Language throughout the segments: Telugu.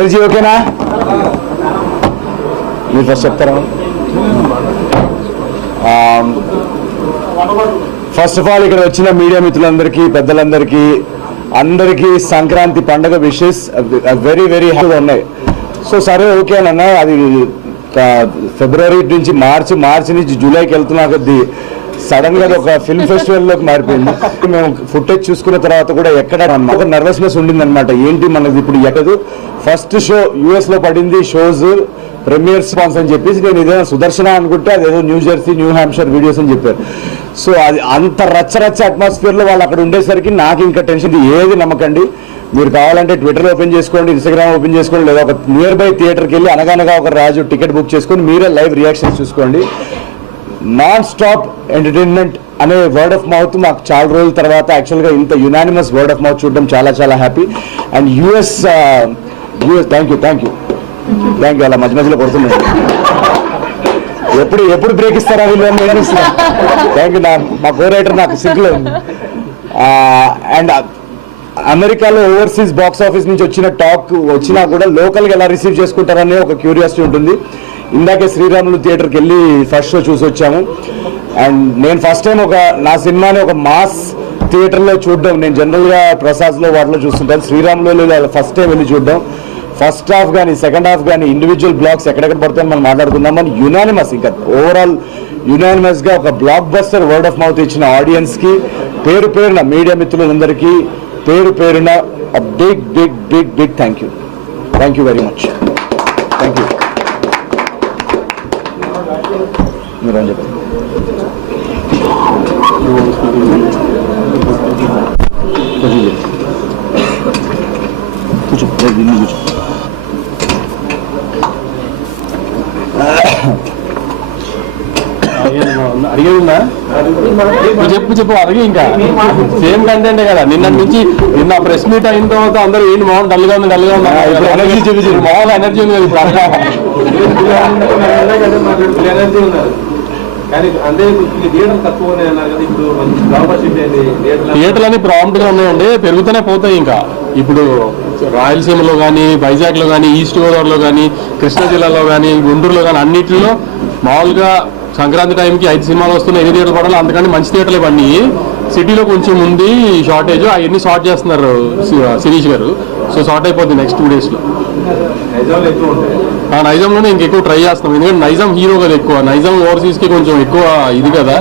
ఎనర్జీ ఓకేనా? మీరు ఫస్ట్ చెప్తారా? ఫస్ట్ ఆఫ్ ఆల్ ఇక్కడ వచ్చిన మీడియా మిత్రులందరికీ, పెద్దలందరికీ, అందరికీ సంక్రాంతి పండుగ విషెస్ వెరీ వెరీ హ్యాపీగా ఉన్నాయి. సో సరే ఓకేనన్నా, అది ఫిబ్రవరి నుంచి మార్చి నుంచి జూలైకి వెళ్తున్నా కొద్దీ సడన్ గా ఒక ఫిల్మ్ ఫెస్టివల్లోకి మారిపోయింది. మేము ఫుటేజ్ చూసుకున్న తర్వాత కూడా ఎక్కడ ఒక నర్వస్నెస్ ఉండిందనమాట. ఏంటి మనది ఇప్పుడు ఎక్కదు, ఫస్ట్ షో యూఎస్ లో పడింది, షోస్ ప్రీమియర్ స్పాన్స్ అని చెప్పేసి నేను ఏదైనా సుదర్శన అనుకుంటే అదేదో new Jersey, new Hampshire videos అని చెప్పారు. సో అది అంత రచ్చ అట్మాస్ఫియర్లో వాళ్ళు అక్కడ ఉండేసరికి నాకు ఇంకా టెన్షన్. ఏది నమ్మకండి, మీరు కావాలంటే ట్విట్టర్ ఓపెన్ చేసుకోండి, ఇన్స్టాగ్రామ్ ఓపెన్ చేసుకోండి, లేదా ఒక నియర్ బై థియేటర్కి వెళ్ళి అనగానగా ఒక రాజు టికెట్ బుక్ చేసుకొని మీరే లైవ్ రియాక్షన్స్ చూసుకోండి. నాన్ స్టాప్ ఎంటర్టైన్మెంట్ అనే వర్డ్ ఆఫ్ మౌత్ మాకు చాలా రోజుల తర్వాత యాక్చువల్గా ఇంత యునానిమస్ వర్డ్ ఆఫ్ మౌత్ చూడడం చాలా happy. And US thank you అలా మధ్యలో కొడుతున్నాడు. ఎప్పుడు బ్రేక్ ఇస్తారా వీళ్ళు? Thank you. మా కో రైటర్ నాకు సిగ్గులో ఉంది. అండ్ అమెరికాలో ఓవర్సీస్ బాక్స్ ఆఫీస్ నుంచి వచ్చిన టాక్ వచ్చినా కూడా లోకల్గా ఎలా రిసీవ్ చేసుకుంటారనే ఒక క్యూరియాసిటీ ఉంటుంది. ఇందాకే శ్రీరాములు థియేటర్కి వెళ్ళి ఫస్ట్ షో చూసి వచ్చాము. అండ్ నేను ఫస్ట్ టైం నా సినిమాని ఒక మాస్ థియేటర్లో చూడడం, నేను జనరల్గా ప్రసాద్లో వాటిలో చూస్తుంటాను, శ్రీరాములు ఫస్ట్ టైం వెళ్ళి చూడడం. ఫస్ట్ హాఫ్ కానీ సెకండ్ హాఫ్ కానీ ఇండివిజువల్ బ్లాక్స్ ఎక్కడెక్కడ పడతాయని మనం మాట్లాడుకుందాం. అని యునానిమస్, ఇంకా ఓవరాల్ యునానిమస్గా ఒక blockbuster word of mouth ఇచ్చిన ఆడియన్స్కి పేరున మీడియా మిత్రులందరికీ పేరున big thank you very much. Thank you. మీరు అని చెప్పండి. కూర్చో. అడిగేదిందా? చెప్పు అడిగి. ఇంకా సేమ్ కంటెంటే కదా. నిన్న ప్రెస్ మీట్ అయిన తర్వాత అందరూ ఏంటి మోహన్ డల్గా ఉంది ఎనర్జీ చూపించారు. మోహన్ ఎనర్జీ ఉంది ఇప్పుడు. థియేటర్లు అన్ని ప్రాంప్ట్ గా ఉన్నాయండి, పెరుగుతూనే పోతాయి. ఇంకా ఇప్పుడు రాయలసీమలో కానీ, వైజాగ్లో కానీ, ఈస్ట్ గోదావరిలో కానీ, కృష్ణా జిల్లాలో కానీ, గుంటూరులో కానీ అన్నింటిలో మామూలుగా సంక్రాంతి టైంకి 5 సినిమాలు వస్తున్నాయి. 5 థియేటర్లు పడాలి, అంతకంటే మంచి థియేటర్లు ఇవన్నీ. సిటీలో కొంచెం ఉంది షార్టేజ్, అవన్నీ షార్ట్ చేస్తున్నారు శిరీష్ గారు. సో షార్ట్ అయిపోతుంది నెక్స్ట్ 2 days లో. నైజాంలోనే ఇంకెక్కువ ట్రై చేస్తున్నాం, ఎందుకంటే నైజాం హీరో కదా ఎక్కువ. నైజాం ఓవర్సీస్కి కొంచెం ఎక్కువ ఇది కదా.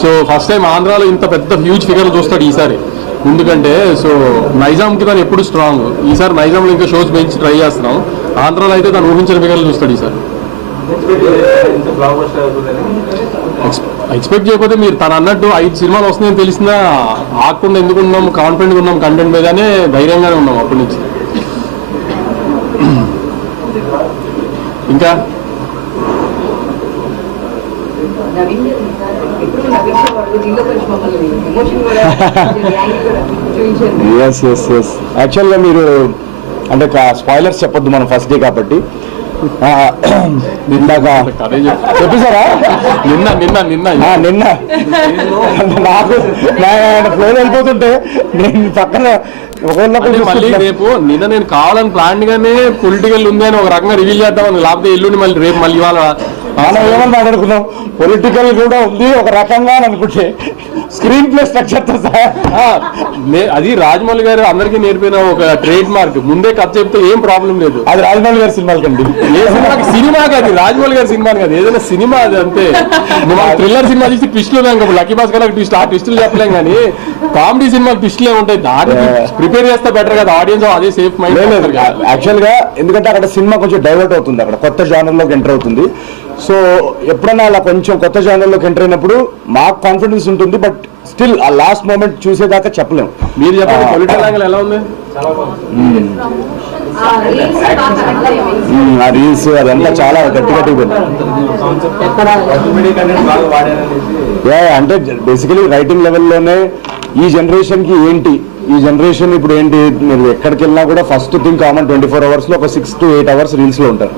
సో ఫస్ట్ టైం ఆంధ్రాలో ఇంత పెద్ద హ్యూజ్ ఫిగర్లు చూస్తాడు ఈసారి. ఎందుకంటే సో నైజాంకి తను ఎప్పుడు స్ట్రాంగ్. ఈసారి నైజాంలో ఇంకా షోస్ పెంచి ట్రై చేస్తున్నాం. ఆంధ్రాలో అయితే తను ఊహించిన ఫిగర్లు చూస్తాడు ఈసారి. ఎక్స్పెక్ట్ చేయకపోతే మీరు తను అన్నట్టు 5 సినిమాలు వస్తున్నాయని తెలిసినా ఆకుండా ఎందుకు ఉన్నాం, కాన్ఫిడెంట్గా ఉన్నాం కంటెంట్ మీదనే, ధైర్యంగానే ఉన్నాం అప్పటి నుంచి. ఇంకా యాక్చువల్గా మీరు అంటే స్పాయిలర్స్ చెప్పొద్దు మనం ఫస్ట్ డే కాబట్టి. చెప్పేశారా? నిన్న నాకు ఫ్లోర్ వెళ్ళిపోతుంటే నేను పక్కన మళ్ళీ రేపు నేను కావాలని ప్లాన్ గానే పొలిటికల్ ఉంది అని ఒక రకంగా రివీల్ చేద్దామని, లేకపోతే ఎల్లుండి మళ్ళీ రేపు మళ్ళీ ఇవాళ మనం ఏమని మాట్లాడుకున్నాం, పొలిటికల్ కూడా ఉంది ఒక రకంగా అని అనుకుంటే స్క్రీన్ ప్లే స్ట్రక్చర్తో సహా. అది రాజమౌళి గారు అందరికీ నేర్పిన ఒక ట్రేడ్ మార్క్. ముందే కథ చెప్తే ఏం ప్రాబ్లం లేదు. అది రాజమౌళి గారి సినిమాలకండి. ఏ సినిమాకి సినిమా కాదు, రాజమౌళి గారి సినిమా కాదు, ఏదైనా సినిమా అది అంతే. థ్రిల్లర్ సినిమా చూసి ట్విస్టులు ఉన్నాయి, లక్కీ భాస్కర్ ట్విస్ట్, ఆ ట్విస్టులు చెప్పలేం. కానీ కామెడీ సినిమా ట్విస్టులే ఉంటాయి. దాన్ని ప్రిపేర్ చేస్తే బెటర్ కదా, ఆడియన్స్ అదే సేఫ్ మైండ్. యాక్చువల్ గా ఎందుకంటే అక్కడ సినిమా కొంచెం డైవర్ట్ అవుతుంది, అక్కడ కొత్త జానర్లోకి ఎంటర్ అవుతుంది. సో ఎప్పుడన్నా అలా కొంచెం కొత్త జానర్లోకి ఎంటర్ అయినప్పుడు మాకు కాన్ఫిడెన్స్ ఉంటుంది, బట్ స్టిల్ ఆ లాస్ట్ మూమెంట్ చూసేదాకా చెప్పలేము. మీరు చెప్పండి పొలిటికల్ యాంగిల్ ఎలా ఉంది? ఆ రీల్స్ అదంతా చాలా గట్టి అంటే బేసికలీ రైటింగ్ లెవెల్లోనే ఈ జనరేషన్కి ఏంటి, ఈ జనరేషన్ ఇప్పుడు ఏంటి, మీరు ఎక్కడికి వెళ్ళినా కూడా ఫస్ట్ థింగ్ కామన్ 24 hours ఒక 6 to 8 hours రీల్స్లో ఉంటారు.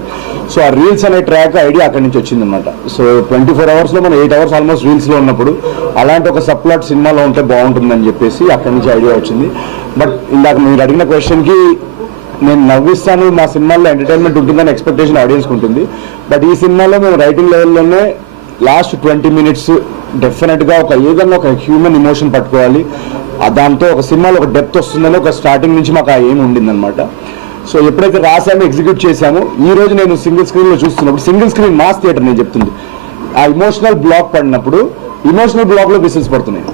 సో ఆ రీల్స్ అనే ట్రాక్ ఐడియా అక్కడి నుంచి వచ్చిందన్నమాట. సో 24 hours మనం 8 hours ఆల్మోస్ట్ రీల్స్లో ఉన్నప్పుడు అలాంటి ఒక సబ్ప్లాట్ సినిమాలో ఉంటే బాగుంటుందని చెప్పేసి అక్కడి నుంచి ఐడియా వచ్చింది. బట్ ఇందాక మీరు అడిగిన క్వశ్చన్కి నేను నవ్విస్తాను, మా సినిమాల్లో ఎంటర్టైన్మెంట్ ఉంటుందని ఎక్స్పెక్టేషన్ ఆడియన్స్కి ఉంటుంది. బట్ ఈ సినిమాలో మేము రైటింగ్ లెవెల్లోనే లాస్ట్ 20 minutes డెఫినెట్గా ఏదన్నా ఒక హ్యూమన్ ఎమోషన్ పట్టుకోవాలి, దాంతో ఒక సినిమాలో ఒక డెప్త్ వస్తుందని ఒక స్టార్టింగ్ నుంచి మాకు ఏం ఉండిందనమాట. సో ఎప్పుడైతే రాసామో ఎగ్జిక్యూట్ చేశామో, ఈ రోజు నేను సింగిల్ స్క్రీన్లో చూస్తున్నప్పుడు, సింగిల్ స్క్రీన్ మాస్ థియేటర్ నేను చెప్తుంది, ఆ ఇమోషనల్ బ్లాక్ పడినప్పుడు ఇమోషనల్ బ్లాక్లో విసిల్స్ పడుతున్నాయి.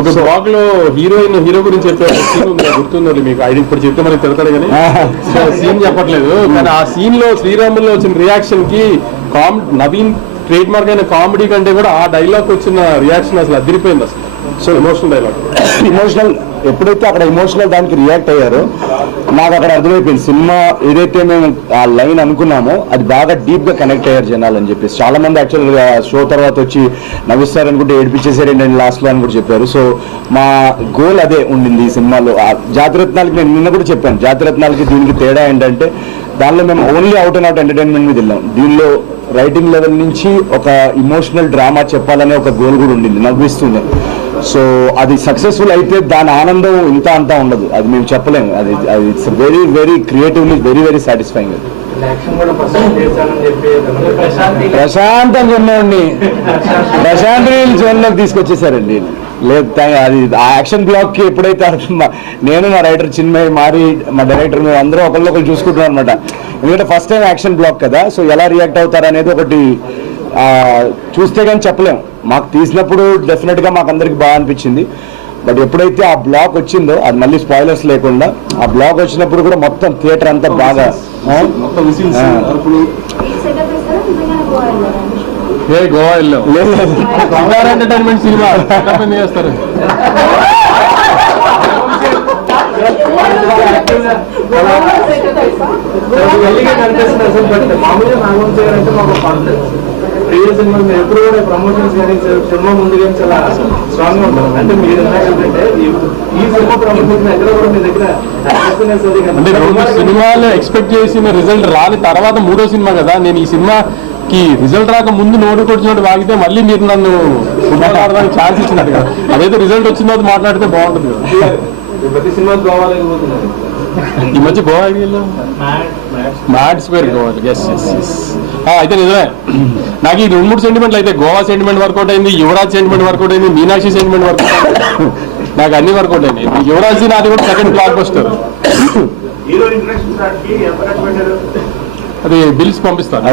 ఒక బ్లాగ్ లో హీరో గురించి చెప్పే సీన్ ఉంది, గుర్తుందండి మీకు? అది ఇప్పుడు చెప్తే మనకి తిడతాడు కానీ సీన్ చెప్పట్లేదు. కానీ ఆ సీన్ లో శ్రీరాముల్లో వచ్చిన రియాక్షన్ కి నవీన్ ట్రేడ్ మార్క్ అయిన కామెడీ కంటే కూడా ఆ డైలాగ్ వచ్చిన రియాక్షన్ అసలు అదిరిపోయింది. అసలు సో ఎమోషనల్ డైలాగ్, ఇమోషనల్ ఎప్పుడైతే అక్కడ ఎమోషనల్ దానికి రియాక్ట్ అయ్యారో నాకు అక్కడ అర్థమైపోయింది, సినిమా ఏదైతే మేము ఆ లైన్ అనుకున్నామో అది బాగా డీప్గా కనెక్ట్ అయ్యారు జనాలు అని చెప్పేసి. చాలా మంది యాక్చువల్గా షో తర్వాత వచ్చి నవ్విస్తారు అనుకుంటే ఏడిపించేసారు ఏంటంటే లాస్ట్లో అని కూడా చెప్పారు. సో మా గోల్ అదే ఉండింది ఈ సినిమాలో. జాతిరత్నాలకి నేను నిన్న కూడా చెప్పాను, జాతిరత్నాలకి దీనికి తేడా ఏంటంటే దానిలో మేము only out and out entertainment మీద వెళ్ళాం. దీనిలో రైటింగ్ లెవెల్ నుంచి ఒక ఇమోషనల్ డ్రామా చెప్పాలనే ఒక గోల్ కూడా ఉండింది, నవ్విస్తుంది. సో అది సక్సెస్ఫుల్ అయితే దాని ఆనందం ఇంత అంతా ఉండదు, అది మేము చెప్పలేము. అది it's very very creatively very very satisfying. ప్రశాంతంగా ఉన్నవాడిని ప్రశాంత్ జోన్లోకి తీసుకొచ్చేసారండి. లేదు అది ఆ యాక్షన్ బ్లాక్కి ఎప్పుడైతే నేను మా రైటర్ చిన్మయ్ మారి మా డైరెక్టర్ మేము అందరూ ఒకళ్ళు చూసుకుంటున్నాం అనమాట. ఎందుకంటే ఫస్ట్ టైం యాక్షన్ బ్లాక్ కదా, సో ఎలా రియాక్ట్ అవుతారు అనేది ఒకటి చూస్తే కానీ చెప్పలేం. మాకు తీసినప్పుడు డెఫినెట్గా మాకు అందరికి బాగా అనిపించింది. బట్ ఎప్పుడైతే ఆ బ్లాక్ వచ్చిందో, అది మళ్ళీ స్పాయిలర్స్ లేకుండా, ఆ బ్లాక్ వచ్చినప్పుడు కూడా మొత్తం థియేటర్ అంతా బాగా గోవా వెళ్ళాం. ఎంటర్టైన్మెంట్ సినిమా చేస్తారు. ప్రీవియస్ సినిమా ఎప్పుడు కూడా ప్రమోషన్స్ కానీ సినిమా ముందు కానీ చాలా స్ట్రాంగ్ గా ఉంటారు. అంటే మీరు ఏంటంటే ఈ సినిమా ప్రమోషన్ ఎక్కడ కూడా మీ దగ్గర అంటే 2 సినిమాలు ఎక్స్పెక్ట్ చేసిన రిజల్ట్ రాని తర్వాత 3వ సినిమా కదా, నేను ఈ సినిమాకి రిజల్ట్ రాక ముందు నోటు కొట్టినట్టు వాగితే మళ్ళీ మీరు నన్ను ఫుట్బాల్ ఆడడానికి ఛాన్స్ ఇచ్చినట్టు కదా. అదైతే రిజల్ట్ వచ్చిన తర్వాత మాట్లాడితే బాగుంటుంది కదా. ప్రతి సినిమా గోవా లేకపోతున్నారు. ఈ మధ్య గోవా మ్యాడ్స్ పేరు గోవా. అయితే నిజమే, నాకు ఈ 2-3 సెంటిమెంట్లు అయితే గోవా సెంటిమెంట్ వర్కౌట్ అయింది, యువరాజ్ సెంటిమెంట్ వర్కౌట్ అయింది, మీనాక్షి సెంటిమెంట్ వర్కౌట్ అయింది, నాకు అన్ని వర్కౌట్ అయినాయి. యువరాజ్ నాది కూడా సెకండ్ బ్లాక్ బస్టర్. అది బిల్స్ పంపిస్తాను.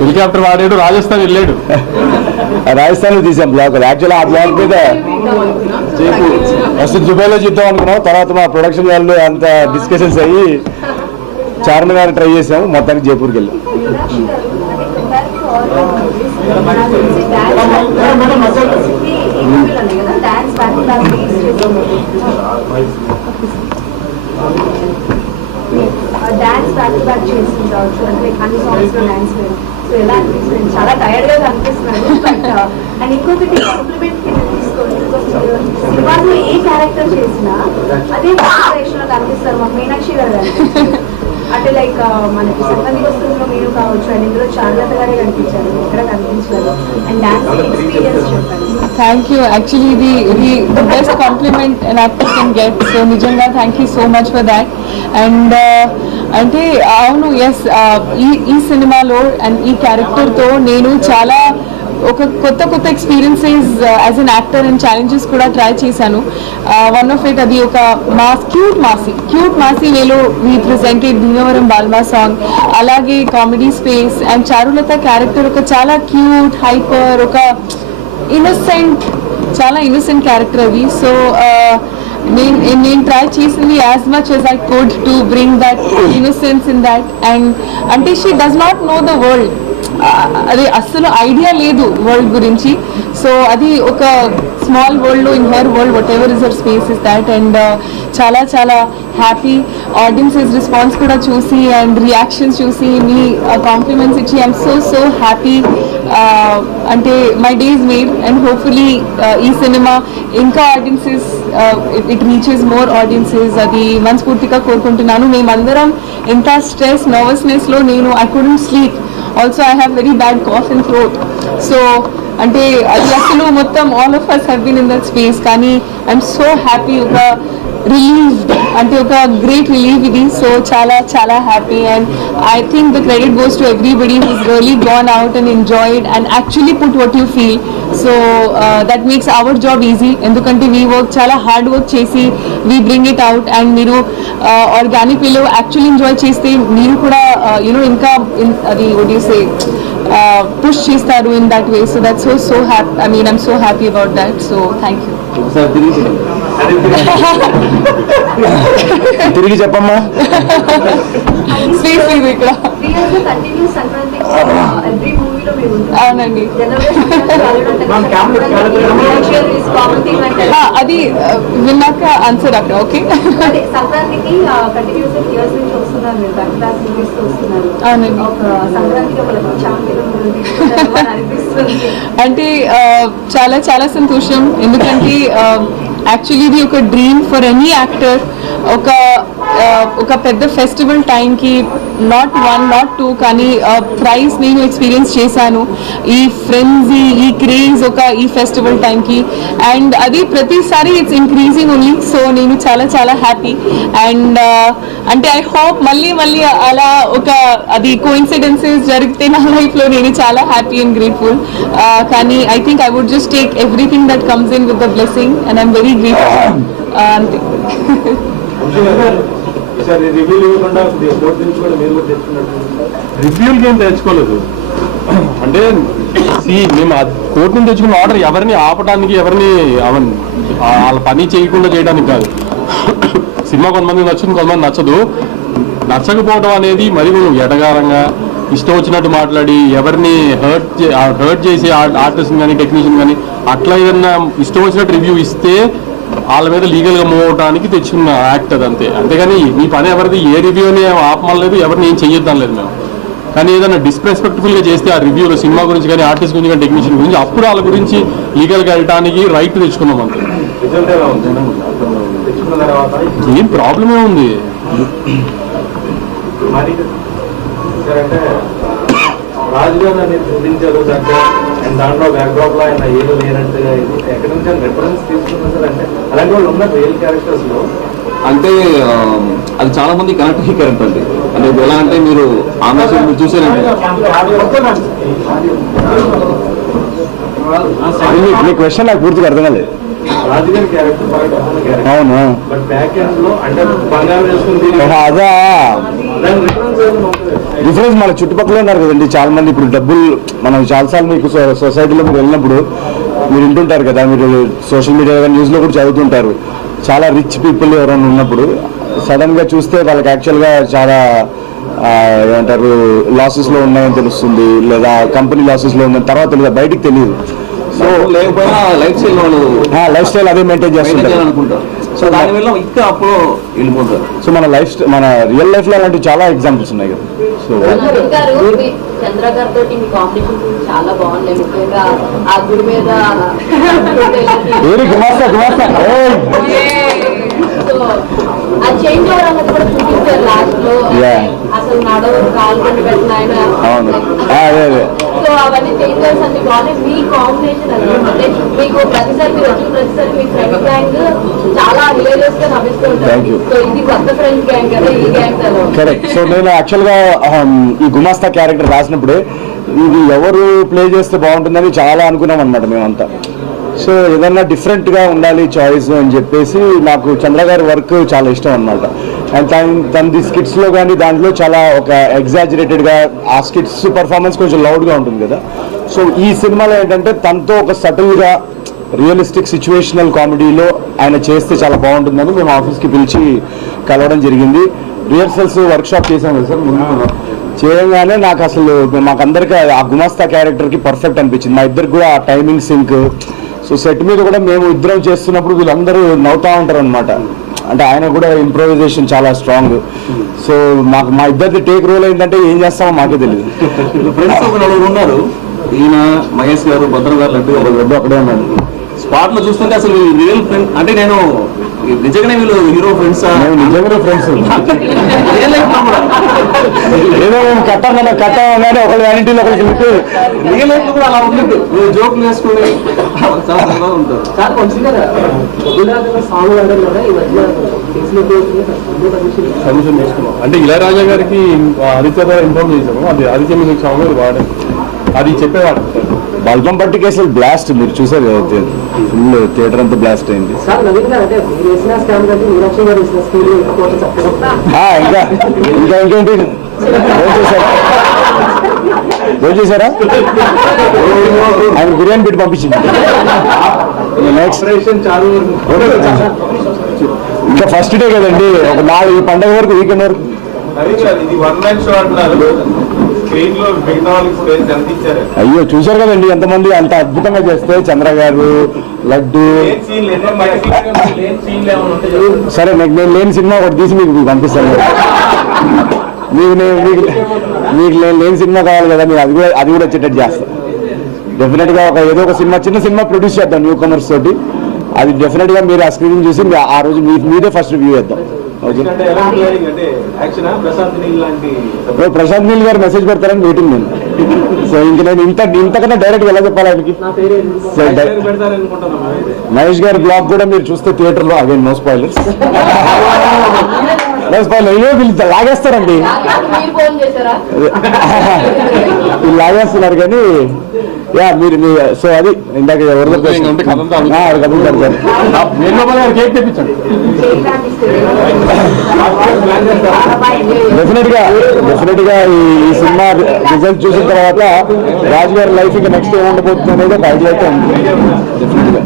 హెలికాప్టర్ వాడాడు, రాజస్థాన్ వెళ్ళాడు. రాజస్థాన్ లో తీసాం బ్లాక్. యాక్చువల్ ఆ బ్లాక్ మీద ఫస్ట్ దుబాయ్లో చూద్దాం అనుకున్నాం, తర్వాత మా ప్రొడక్షన్ వాళ్ళు అంత డిస్కషన్స్ అయ్యి చార్మినార్ ట్రై చేసాము, మొత్తానికి జైపూర్కి వెళ్ళాం. డాన్స్ బ్యాక్ టు బ్యాక్ చేస్తుంటావచ్చు, అంటే అన్ని సాంగ్స్ లో డాన్స్ లేదు. సో ఎలా అనిపిస్తుంది? చాలా టైర్డ్ గా అనిపిస్తున్నాను. బట్ అండ్ ఇంకొకటి కాంప్లిమెంట్ కింద తీసుకోండి, సినిమాలో ఏ క్యారెక్టర్ చేసినా అదే కాన్సన్ట్రేషన్ లో కనిపిస్తారు. మా మీనాక్షి గారు కనిపిస్తారు. అంటే లైక్ మనకి సంగతి వస్తువులో మీరు కావచ్చు, అండ్ ఇందులో చార్లత గారే కనిపించారు, ఎక్కడ కనిపించలేదు. అండ్ డాన్స్ ఎక్స్పీరియన్స్ చెప్పండి. Thank you. Actually, the best compliment an actor can get. So, Nijanga, thank you so much for that. And అంటే అవును, ఎస్, ఈ సినిమాలో అండ్ ఈ క్యారెక్టర్తో నేను చాలా ఒక కొత్త experiences as an actor and challenges కూడా ట్రై చేశాను. వన్ ఆఫ్ ఇట్ అది ఒక క్యూట్ మాసీ వేలో we presented Bhimavaram Balma song. అలాగే comedy space and Charulatha character ఒక చాలా క్యూట్ హైపర్, ఒక చాలా ఇన్నోసెంట్ క్యారెక్టర్ అది. సో నేను ట్రై చేసింది as much as I could to bring that innocence in that. And అంటే she does not know the world, అది అస్సలు ఐడియా లేదు వరల్డ్ గురించి. సో అది ఒక స్మాల్ వరల్డ్లో in her world whatever is her space is that. And చాలా హ్యాపీ ఆడియన్సెస్ రెస్పాన్స్ కూడా చూసి అండ్ రియాక్షన్స్ చూసి మీ కాంప్లిమెంట్స్ ఇచ్చి ఐఎమ్ సో హ్యాపీ. అంటే my day is made and hopefully ఈ సినిమా ఇంకా audiences it reaches more audiences, అది మనస్ఫూర్తిగా కోరుకుంటున్నాను. మేమందరం ఎంత స్ట్రెస్ నర్వస్నెస్లో నేను I couldn't sleep. Also I have very bad cough and throat. So అంటే అది అసలు మొత్తం all of us have been in that space. కానీ ఐఎమ్ సో హ్యాపీ. ఒక relieved అంటే ఒక great relief ఇది. So చాలా happy, and I think the credit goes to everybody who's really gone out and enjoyed and actually put what you feel. So that makes our job easy, ఎందుకంటే we work చాలా hard work చేసి we bring it out, and మీరు organic way లో actually enjoy చేస్తే మీరు కూడా ఇంకా అది what do you say push చేస్తారు in that way. So that's so happy. I mean, I'm so happy about that. So thank you. తిరిగి చెప్పమ్మా. Space లేదు ఇక్కడ. 3 years కంటిన్యూస్ సంక్రాంతి ఎవ్రీ మూవీలో మీరు ఉంటారు. అవునండి. అది విన్నాక ఆన్సర్ అక్కడ. ఓకే, సంక్రాంతికి కంటిన్యూస్ ఇయర్స్ నుంచి వస్తున్నారు మీరు, బ్యాక్ బ్యాక్ మూవీస్ వస్తున్నారు. అవునండి. ఒక సంక్రాంతికి ఒక ఛాంపియన్ అనిపిస్తుంది. అంటే చాలా సంతోషం, ఎందుకంటే యాక్చువల్లీ ఇది ఒక డ్రీమ్ ఫర్ ఎనీ యాక్టర్. ఒక పెద్ద ఫెస్టివల్ టైంకి నాట్ 1 నాట్ 2 కానీ ప్రైజ్ నేను ఎక్స్పీరియన్స్ చేశాను. ఈ ఫ్రెండ్స్ ఈ క్రేజ్ ఈ ఫెస్టివల్ టైంకి, అండ్ అది ప్రతిసారి ఇట్స్ ఇంక్రీజింగ్ ఓన్లీ. సో నేను చాలా హ్యాపీ, అండ్ అంటే ఐ హోప్ మళ్ళీ అలా అది కోఇన్సిడెన్సెస్ జరిగితే నా లైఫ్లో నేను చాలా హ్యాపీ అండ్ గ్రేట్ఫుల్. కానీ I think I would just take everything that comes in with the blessing, and I'm very grateful. అంతే. రివ్యూలకి ఏం తెచ్చుకోలేదు. అంటే మేము కోర్టు నుంచి తెచ్చుకున్న ఆర్డర్ ఎవరిని ఆపడానికి, ఎవరిని వాళ్ళ పని చేయకుండా చేయడానికి కాదు. సినిమా కొంతమంది నచ్చుతుంది, కొంతమంది నచ్చదు. నచ్చకపోవడం అనేది మరి ఎటగారంగా ఇష్టం వచ్చినట్టు మాట్లాడి ఎవరిని హర్ట్ చేసి ఆర్టిస్ట్ కానీ టెక్నీషియన్ కానీ అట్లా ఏదన్నా ఇష్టం వచ్చినట్టు రివ్యూ ఇస్తే వాళ్ళ మీద లీగల్గా మూవ్ అవడానికి తెచ్చుకున్న యాక్ట్ అది, అంతే. అంతేగాని మీ పని ఎవరిది ఏ రివ్యూని ఆపమలేదు, ఎవరిని ఏం చెయ్యొద్దాం లేదు మేము. కానీ ఏదైనా డిస్రెస్పెక్ట్ఫుల్గా చేస్తే ఆ రివ్యూలో సినిమా గురించి కానీ ఆర్టిస్ట్ గురించి కానీ టెక్నీషియన్ గురించి అప్పుడు వాళ్ళ గురించి లీగల్గా వెళ్ళడానికి రైట్ తెచ్చుకున్నాం అంతే. ఏం ప్రాబ్లమే ఉంది. రాజుగారు అనేది చూపించారు అండ్ దాంట్లో బ్యాక్డ్రాప్ లో ఆయన ఏదో లేనట్టుగా ఎక్కడి నుంచి రిఫరెన్స్ తీసుకున్నారు సార్. అంటే అలాంటి వాళ్ళు ఉన్నారు రియల్ క్యారెక్టర్స్ లో. అంటే అది చాలా మంది కనెక్ట్ అయ్యే క్యారెక్టర్ అండి. అంటే ఎలా అంటే మీరు ఆమె చూసారండి, మీ క్వశ్చన్ నాకు పూర్తిగా అర్థం కాలేదు. రాజుగారి క్యారెక్టర్ అవును, బట్ బ్యాక్ ఎండ్ లో అంటే బంగారం వేసుకుంది అదా డిఫరెన్స్. మన చుట్టుపక్కల ఉన్నారు కదండి చాలా మంది. ఇప్పుడు డబ్బులు మనం చాలాసార్లు మీకు సొసైటీలో మీరు వెళ్ళినప్పుడు మీరు వింటుంటారు కదా, మీరు సోషల్ మీడియా న్యూస్లో కూడా చదువుతుంటారు. చాలా రిచ్ పీపుల్ ఎవరైనా ఉన్నప్పుడు సడన్గా చూస్తే వాళ్ళకి యాక్చువల్గా చాలా ఏమంటారు లాసెస్లో ఉన్నాయని తెలుస్తుంది, లేదా కంపెనీ లాసెస్లో ఉందని తర్వాత తెలియదు, బయటికి తెలియదు. సో లేకపోయినా లైఫ్ స్టైల్ అదే మెయింటైన్ చేస్తుంటారు అనుకుంటారు. సో దానివల్ల ఇంకా అప్పుడు వెళ్ళిపోతారు. సో మన రియల్ లైఫ్లో అలాంటి చాలా ఎగ్జాంపుల్స్ ఉన్నాయి కదా. సో చంద్ర గారితో మీ కాంపిటీషన్ చాలా బాగుంది. ముఖ్యంగా ఆ గుడి మీద ఆ చేంజ్ అవ్వడం కూడా చూపించారు లాస్ట్ లో. అసలు నడవరు, కాలు కొని పెట్టిన ఆయన. సో అవన్నీ చేంజెస్ అన్ని బాగున్నాయి. మీ కాంబినేషన్ అది అంటే మీకు ప్రతిసారి మీరు వచ్చిన ప్రతిసారి మీ ఫ్రెండ్ గ్యాంగ్ చాలా హిలేరియస్ గా నవ్విస్తూ ఉంటారు. సో ఇది కొత్త ఫ్రెండ్ గ్యాంగ్ కదా, ఈ గ్యాంగ్ కదా. కరెక్ట్. సో నేను యాక్చువల్గా ఈ గుమాస్తా క్యారెక్టర్ రాసినప్పుడే ఇది ఎవరు ప్లే చేస్తే బాగుంటుందని చాలా అనుకున్నాం అనమాట మేమంతా. సో ఏదన్నా డిఫరెంట్గా ఉండాలి చాయిస్ అని చెప్పేసి నాకు చంద్ర గారి వర్క్ చాలా ఇష్టం అనమాట. అండ్ తనది స్కిట్స్లో కానీ దాంట్లో చాలా ఒక ఎగ్జాజరేటెడ్గా ఆ స్కిట్స్ పర్ఫార్మెన్స్ కొంచెం లౌడ్గా ఉంటుంది కదా. సో ఈ సినిమాలో ఏంటంటే తనతో ఒక సటిల్గా రియలిస్టిక్ సిచ్యువేషనల్ కామెడీలో ఆయన చేస్తే చాలా బాగుంటుందని మేము ఆఫీస్కి పిలిచి కలవడం జరిగింది. రిహర్సల్స్ వర్క్షాప్ చేసాం కదా సార్. ముందు చేయగానే నాకు అసలు మాకందరికీ ఆ గుమాస్తా క్యారెక్టర్కి పర్ఫెక్ట్ అనిపించింది. మా ఇద్దరికి కూడా ఆ టైమింగ్ సింక్. సో సెట్ మీద కూడా మేము ఇద్దరం చేస్తున్నప్పుడు వీళ్ళందరూ నవ్వుతూ ఉంటారు అనమాట. అంటే ఆయన కూడా ఇంప్రూవైజేషన్ చాలా స్ట్రాంగ్. సో మా ఇద్దరిది టేక్ రోల్ ఏంటంటే ఏం చేస్తామో మాకే తెలియదు. ఫ్రెండ్స్ ఒక నలుగురు ఉన్నారు, ఈయన మహేష్ గారు, భద్ర గారు, లడ్డు అక్కడే ఉన్నారు. స్పాట్ లో చూస్తుంటే అసలు రియల్ ఫ్రెండ్ అంటే నేను నిజంగానే వీళ్ళు హీరో ఫ్రెండ్స్ మేము నిజంగా ఫ్రెండ్స్ ఏదో మేము కట్టామని ఒకళ్ళు వ్యానిటీలో ఒకరికి వెళ్తే రియల్ లైఫ్ కూడా అలా ఉంటుంది. మీరు జోకులు వేసుకుని చాలా సరదాగా ఉంటారు. సార్ కన్సిడర్ సాంగ్ ఆడారు కదా ఈ మధ్య పర్మిషన్ తీసుకున్నాం అంటే ఇళయరాజా గారికి ఆదిత్య ద్వారా ఇన్ఫార్మ్ చేశాము. అది ఆదిత్య మ్యూజిక్ సాంగ్ అది వాడారు. అది చెప్పేవాడు బల్బం పట్టి కేసులు బ్లాస్ట్ మీరు చూసారు కదా, ఫుల్ థియేటర్ అంతా బ్లాస్ట్ అయింది. సార్ నవీన్ గారు అంటే మీరు వేసిన స్కామ్ కంటే మీనాక్షి గారు వేసిన స్కీమ్ ఎక్కువ చక్కగా ఇంకా ఇంకా ఇంకేంటి భోజనం చేశారా? ఆయన బిర్యానీ పెట్టి పంపించింది. నెక్స్ట్ ఇంకా ఫస్ట్ డే కదండి, ఒక 4 పండుగ వరకు వీకెండ్ వరకు. ఇది వన్ మ్యాన్ షో అంటున్నారు. స్క్రీన్ లో మిగతా వాళ్ళకి స్పేస్ ఎంత ఇచ్చారు? అయ్యో చూశారు కదండి ఎంతమంది అంత అద్భుతంగా చేస్తే, చంద్ర గారు, లడ్డు. సరే నేను లేని సినిమా ఒకటి తీసి మీకు పంపిస్తాను. మీకు లేని సినిమా కావాలి కదా, మీరు అది కూడా వచ్చేటట్టు చేస్తాను. డెఫినెట్గా ఏదో ఒక సినిమా, చిన్న సినిమా ప్రొడ్యూస్ చేద్దాం న్యూ కమర్స్ తోటి. అది డెఫినెట్గా మీరు ఆ స్క్రీన్ చూసి ఆ రోజు మీదే ఫస్ట్ రివ్యూ చేద్దాం. ఓకే, ప్రశాంత్ నీల్ గారు మెసేజ్ పెడతారని వెయిటింగ్ నేను. సో ఇంక నేను ఇంతకన్నా డైరెక్ట్ ఎలా చెప్పాలి ఆయనకి? మహేష్ గారి బ్లాగ్ కూడా మీరు చూస్తే థియేటర్లో, అగైన్ నో స్పాయిలర్స్, అయ్యో వీళ్ళు లాగేస్తారండి, మీరు ఫోన్ చేశారా? వీళ్ళు లాగేస్తున్నారు కానీ మీరు సో అది ఇందాక ఎవరు కేక్ తెప్పించండి. డెఫినెట్ గా ఈ సినిమా రిజల్ట్ చూసిన తర్వాత రాజు గారి లైఫ్ ఇంకా నెక్స్ట్ ఏముండబోతుంది అనేది ఒక ఐడియా అయితే ఉంది. డెఫినెట్ గా